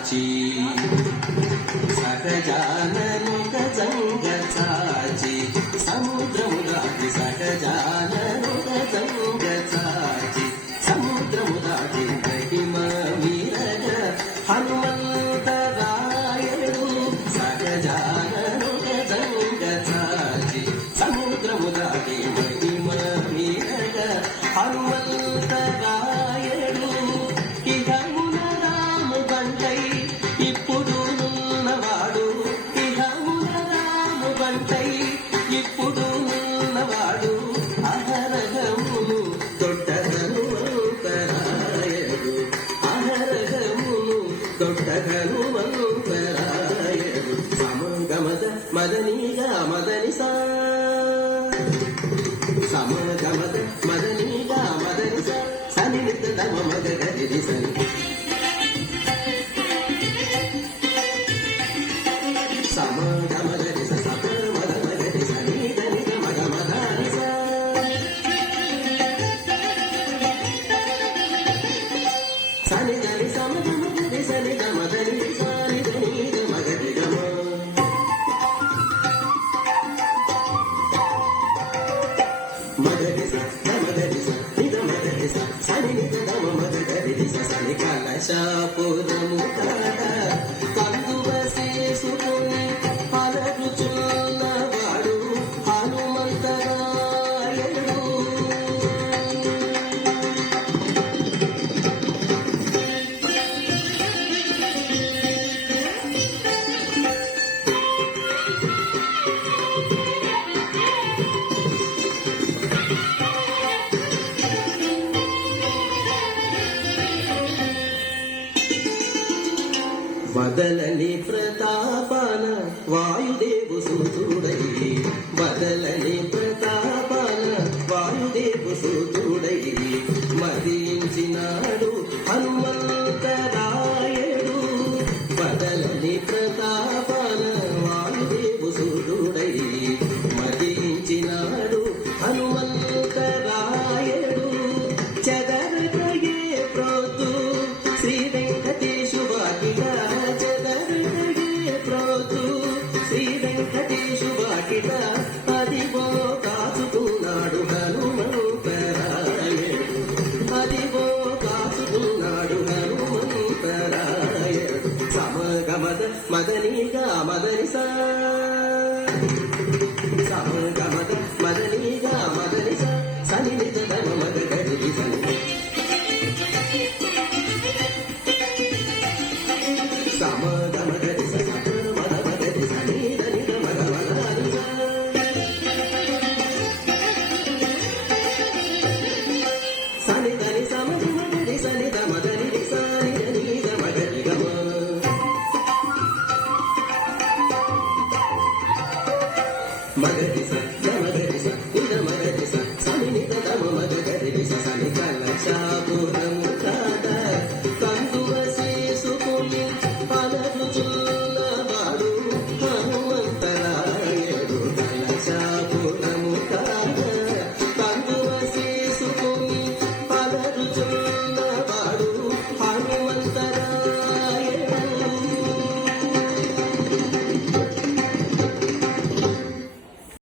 చాచి సహజానను గజంగ చాచి సముద్రము దాటి సహజానను గజంగ చాచి సముద్రము దాటి మహిమ వీరగ హనుమంతరాయడు సహజానను గజంగ చాచి సముద్రము దాటి మహిమ వీరగ హనుమంతరాయడు ఇహమున రాము బంటై ఇప్పుడు నున్నవాడు ఇహమున రాము బంటై ఇప్పుడు నున్నవాడు అహరగమును దొడ్డగను పరాయడు అహరగమును దొడ్డగను పరాయడు సమగమద మదనిగా మదనిసా సమగమద మదనిగా మదనిస సనిత తమ మగరి సని సమగమదరి సపర మద మగరి సని దని మగ మదాని సని దని సమగమదరి సని గమదని సని దని మగరి గమ మగరి స మగరి స నిద మగరి స సని నిద దమ మగరి స సని కలశాపురము కాడ కందువ చేసుకొని పలకుచున్నవాడు హనుమంతరాయడు వదలని ప్రతాపన వాయుదేవు సూతుడై వదలని ప్రతాపన వాయుదేవు సూతుడై మదించినాడు హనుమంతరాయడు వదలని ప్రతాపన వాయుదేవు సూతుడై మదించినాడు హనుమంతరాయడు చెదరకయే ప్రోతు శ్రీ వెంకటేశు వాకిగా శ్రీ వెంకటేశు వాకిట అదిగో కాచుకున్నాడు హనుమంతరాయడు అదిగో కాచుకున్నాడు హనుమంతరాయడు సమగమద మదనిగా మదనిసా సమగమద మదనిగా మదనిస సని నిద దమ మగరి సని సమగమదరి సపర మద మగరి సని దని మగ మదాని సని దని సమది మగరి సని దమదని సని దని మగరి గమ మగరి స